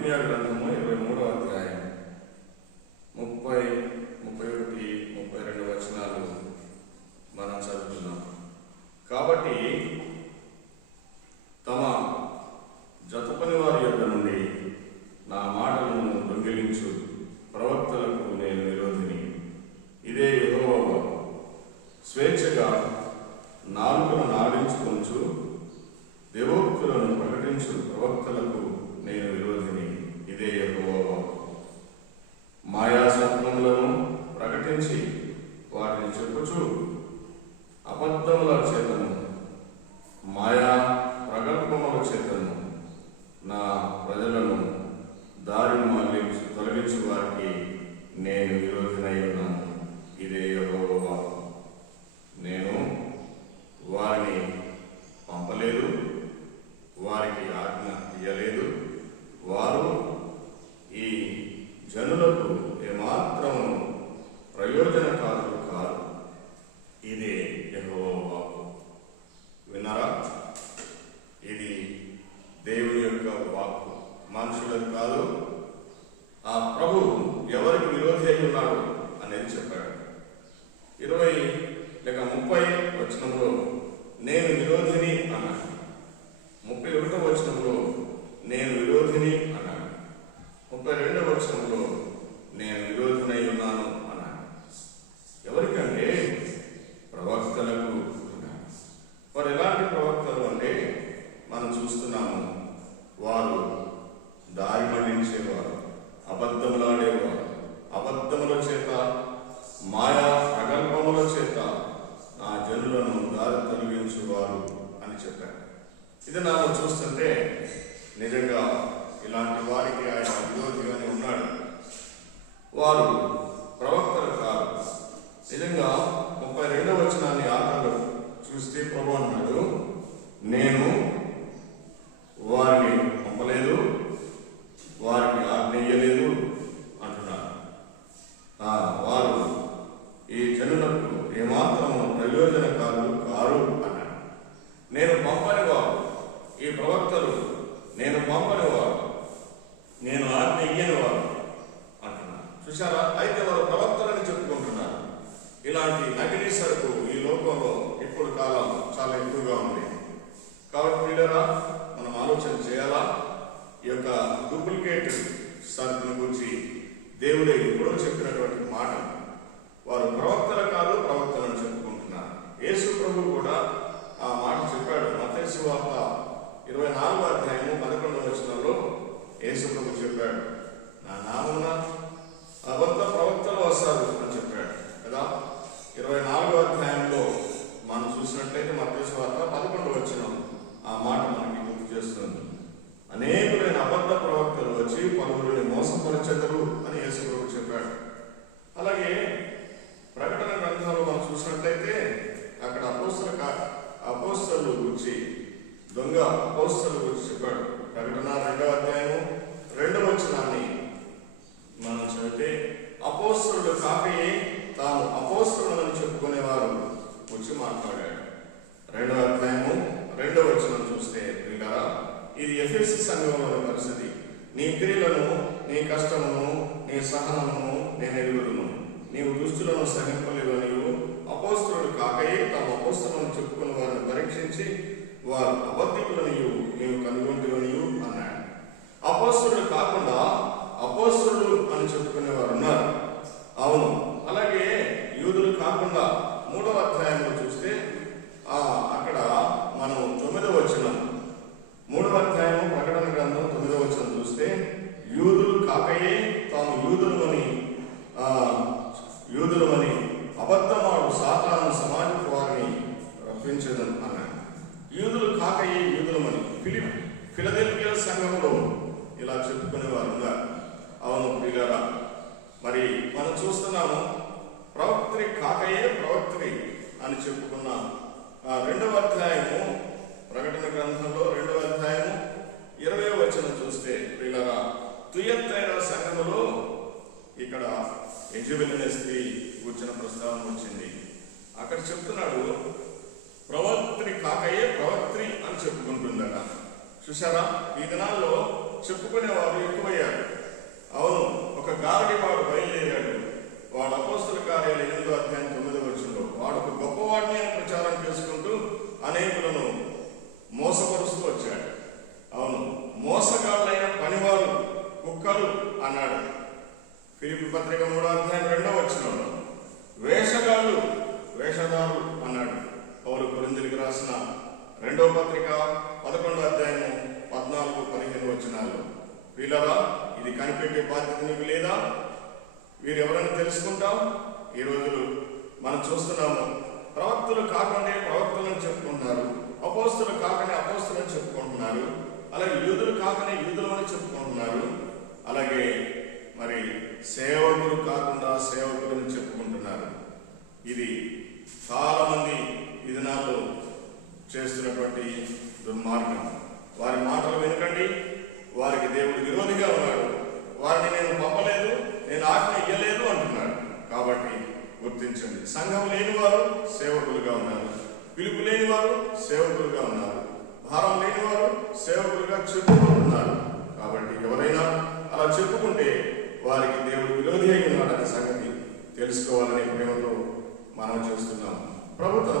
ఇర్మియా గ్రంథము ఇరవై మూడవ అధ్యాయం. ముప్పై ముప్పై ఒకటి ముప్పై రెండు వచనాలు మనం చదువుతున్నాం. కాబట్టి తమ జత పని వారి యొక్క నుండి నా మాటలను దొంగిలించు ప్రవక్తలకు నేను నిరోధిని ఇదే యహోవ స్వేచ్ఛగా నాలుగును నాడించుకొంచు దేవోక్తులను ప్రకటించు ప్రవక్తలకు నేను విరోధిని. ఇదే యెహోవా మాయా స్వప్నములను ప్రకటించి వాటిని చెప్పుచు అబద్ధముల చేతను మాయా ప్రగల్భముల చేతను నా ప్రజలను దారిని మళ్ళీ తొలగించి వారికి నేను విరోధినై ఉన్నాను ఇదే యెహోవా నేను వారిని పంపలేదు వారికి ఆజ్ఞ ఇయ్యలేదు వారు ఈ జనులకు ఏమాత్రము ప్రయోజనకారులు కాదు. ఇదే యహోవాకు విన్నారా? ఇది దేవుని యొక్క వాక్కు. మనుషులకు కాదు ఆ ప్రభు ఎవరికి విరోధి అయి ఉన్నాడు అనేది చెప్పాడు. ఇరవై లేక ముప్పై వచనంలో నేను విరోధిని అన్నాడు ముప్పై ఒకటో వచనంలో నేను విరోధిని అన్నాడు ముప్పై రెండవ వచనంలో నేను విరోధినై ఉన్నాను అన్నాడు ఎవరికంటే ప్రవక్తలకు అన్నాడు వారు ఎలాంటి ప్రవక్తలు అంటే మనం చూస్తున్నాము వారు దారి మళ్ళించేవారు అబద్ధములాడేవారు అబద్ధముల చేత మాయా ప్రగల్భముల చేత నా జనులను దారి వారు అని చెప్పారు. ఇది నాలో చూస్తుంటే నిజంగా ఇలాంటి వారికి ఆయన విరోధిగానే ఉన్నాడు. వారు ప్రవక్తలు కాదు. నిజంగా ముప్పై రెండవ వచనాన్ని ఆఖరిలో చూస్తే ప్రభు అన్నాడు నేను వారిని పంపలేదు వారికి ఆజ్ఞయ్యలేదు అంటున్నాడు ఆ, వారు ఈ జనులకు ఏమాత్రము ప్రయోజనకారులు కారు అన్నాడు నేను పంపని వారు ఈ ప్రవక్తలు నేను పంపని వారు నేను ఆజ్ఞ ఇయ్యని వారు అంటున్నారు చూసారా అయితే వారు ప్రవక్తలని చెప్పుకుంటున్నారు ఇలాంటి నకిలీ సరుకు ఈ లోకంలో ఇప్పుడు కాలం చాలా ఎక్కువగా ఉంది కాబట్టి వీళ్ళరా మనం ఆలోచన చేయాలా? ఈ యొక్క డూప్లికేట్ సరుకును గురించి దేవుడే ఎప్పుడో చెప్పినటువంటి మాట. వారు ప్రవక్తల కాదు ప్రవక్తలను చెప్పుకుంటున్నారు. యేసు ప్రభు కూడా ఆ మాట చెప్పాడు. మతేసు వార్త ఇరవై నాలుగో అధ్యాయము పదకొండవ వచనంలో యేసు ప్రభు చెప్పాడు. నా నామున అబద్ధ ప్రవక్తలు వస్తారు అని చెప్పాడు. కదా? ఇరవై నాలుగో అధ్యాయంలో మనం చూసినట్లయితే మతేసు వార్త పదకొండు వచ్చిన ఆ మాట మనకి గుర్తు చేస్తుంది అనేకులైన అబద్ధ ప్రవక్తలు వచ్చి మోసపరచెదరు అని యేసుప్రభు చెప్పాడు. అలాగే ప్రకటన గ్రంథంలో మనం చూసినట్లయితే అక్కడ అపోస్తల కా- అపోస్తలు గురించి దొంగ అపోస్తల గురించి చెప్పాడు. ప్రకటన రెండవ అధ్యాయం రెండవ వచనాన్ని మనం చదివితే అపోస్తలు కాకయే తాను అపోస్తలులను చెప్పుకునేవారు వచ్చి మాట్లాడాడు. రెండవ అధ్యాయము రెండవ వచనం చూస్తే ఇది ఎఫ్ఎస్ సంఘంలోని పరిస్థితి. నీ క్రియలను నీ కష్టమును నీ సహనమును నేను ఎరుగుదును. నీవు దుస్తులను సహింపలేవనియు నీవు అపోస్తులు కాకయే తమ అపోస్తులను చెప్పుకుని వారిని పరీక్షించి వారు అబద్ధ నీవు నీవు కనుగొంటివి నీవు అన్నాడు అపోస్తులు కాకుండా అపోస్తులు అని చెప్పుకునే వారు ఉన్నారు అవును అలాగే యూదులు కాకుండా మూడవ అధ్యాయంలో చూస్తే ఆ అక్కడ మనం తొమ్మిదవ వచనం మూడవ అధ్యాయం ప్రకటన గ్రంథం తొమ్మిదవ వచనం చూస్తే యూదులు కాకయే తాము యూదులమని ఆ, యూదులమని అబద్ధమాడు సాతాను సమాజపు వారిని రప్పించదని అన్నాడు యూదులు కాకయే యూదులమని ఫిలి ఫిలదెల్ఫియా సంఘంలో ఇలా చెప్పుకునేవారు ఉన్నారు అవును ప్రియులారా మరి మనం చూస్తున్నాము ప్రవక్త్రి కాకయే ప్రవక్త్రి అని చెప్పుకున్నాం. ఆ రెండవ అధ్యాయము ప్రకటన గ్రంథంలో రెండవ అధ్యాయము ఇరవై వచనం చూస్తే ప్రియులరా తుయత్తైన సంఘములో ఇక్కడ యజబెల్ స్త్రీ కూర్చున్న ప్రస్తావన వచ్చింది. అక్కడ చెప్తున్నాడు ప్రవక్త్రి కాకయే ప్రవక్త్రి అని చెప్పుకుంటుందట. చూసారా ఈ దినాల్లో చెప్పుకునేవారు ఎక్కువయ్యారు. అవును ఒక గారడి వాడు బయలుదేరాడు. వాడు అపోస్తుల కార్యాలు ఎనిమిదో అధ్యాయం తొమ్మిదో వచ్చిందో వాడు ఒక గొప్పవాడిని అని ప్రచారం చేసుకుంటూ అనేకులను మోసపరుస్తూ వచ్చాడు. అవును మోసగాళ్ళైన పనివారు కుక్కలు అన్నాడు. ఫిలిపి పత్రిక మూడో అధ్యాయం రెండో వచ్చిన వేషగాళ్ళు వేషధారులు అన్నాడు. పౌరు కొరిందులకు రాసిన రెండో పత్రిక పదకొండో అధ్యాయము పద్నాలుగు పదిహేను వచనాలు. వీళ్ళరా ఇది కనిపెట్టే బాధ్యత నీకు లేదా? వీరు ఎవరైనా తెలుసుకుంటాం? ఈ రోజులు మనం చూస్తున్నాము. ప్రవక్తలు కాకుండా ప్రవక్తలను చెప్పుకుంటున్నారు. అపోస్తులు కాకనే అపోస్తులను చెప్పుకుంటున్నారు. అలాగే యూదులు కాకనే యూదులు అని చెప్పుకుంటున్నారు. అలాగే మరి సేవకులు కాకుండా సేవకులను చెప్పుకుంటున్నారు. ఇది చాలామంది ఇది ఈ చేస్తున్నటువంటి దుర్మార్గం. వారి మాటలు వినకండి. వారికి దేవుడు విరోధిగా ఉన్నాడు. వారిని నేను పంపలేదు నేను ఆజ్ఞ ఇయ్యలేదు అంటున్నాడు. కాబట్టి గుర్తించండి. సంఘం లేని వారు సేవకులుగా ఉన్నారు. పిలుపు లేని వారు సేవకులుగా ఉన్నారు. భారం లేని వారు సేవకులుగా చెప్పుకుంటున్నారు. కాబట్టి ఎవరైనా అలా చెప్పుకుంటే వారికి దేవుడు విరోధి అయి ఉన్నాడనే సంగతి తెలుసుకోవాలనే ప్రేమతో మనం చేస్తున్నాం. ప్రభు తన